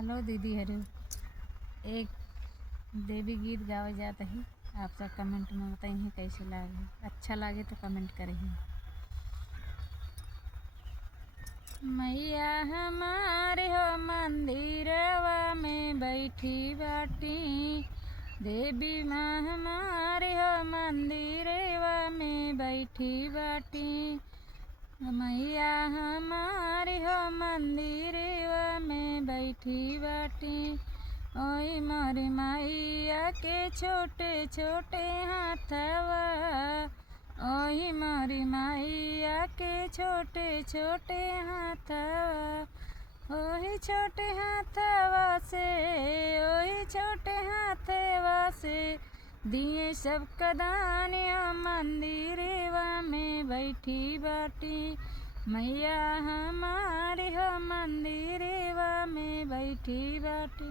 Hello दीदी हरू एक देवी गीत गावे जात ही। आप सब कमेंट में बताइए कैसे लागे। अच्छा लागे तो कमेंट करिए। मैया हमारे हो मंदिरवा में बैठी बाटी, देवी माँ हमारे हो मंदिरवा में बैठी बाटी। मैया हमारी हो मंदिरवा में बैठी बाटी। ओई मोरी मैया के छोटे छोटे हाथवा, ओही मोरी मैया के छोटे छोटे हाथवा। ओही छोटे हाथवा से, ओही छोटे हाथवा से दिए सब कदानिया मंदिरवा में बैठी बाटी। मैया हमारी हो मंदिरवा में बैठी बाटी।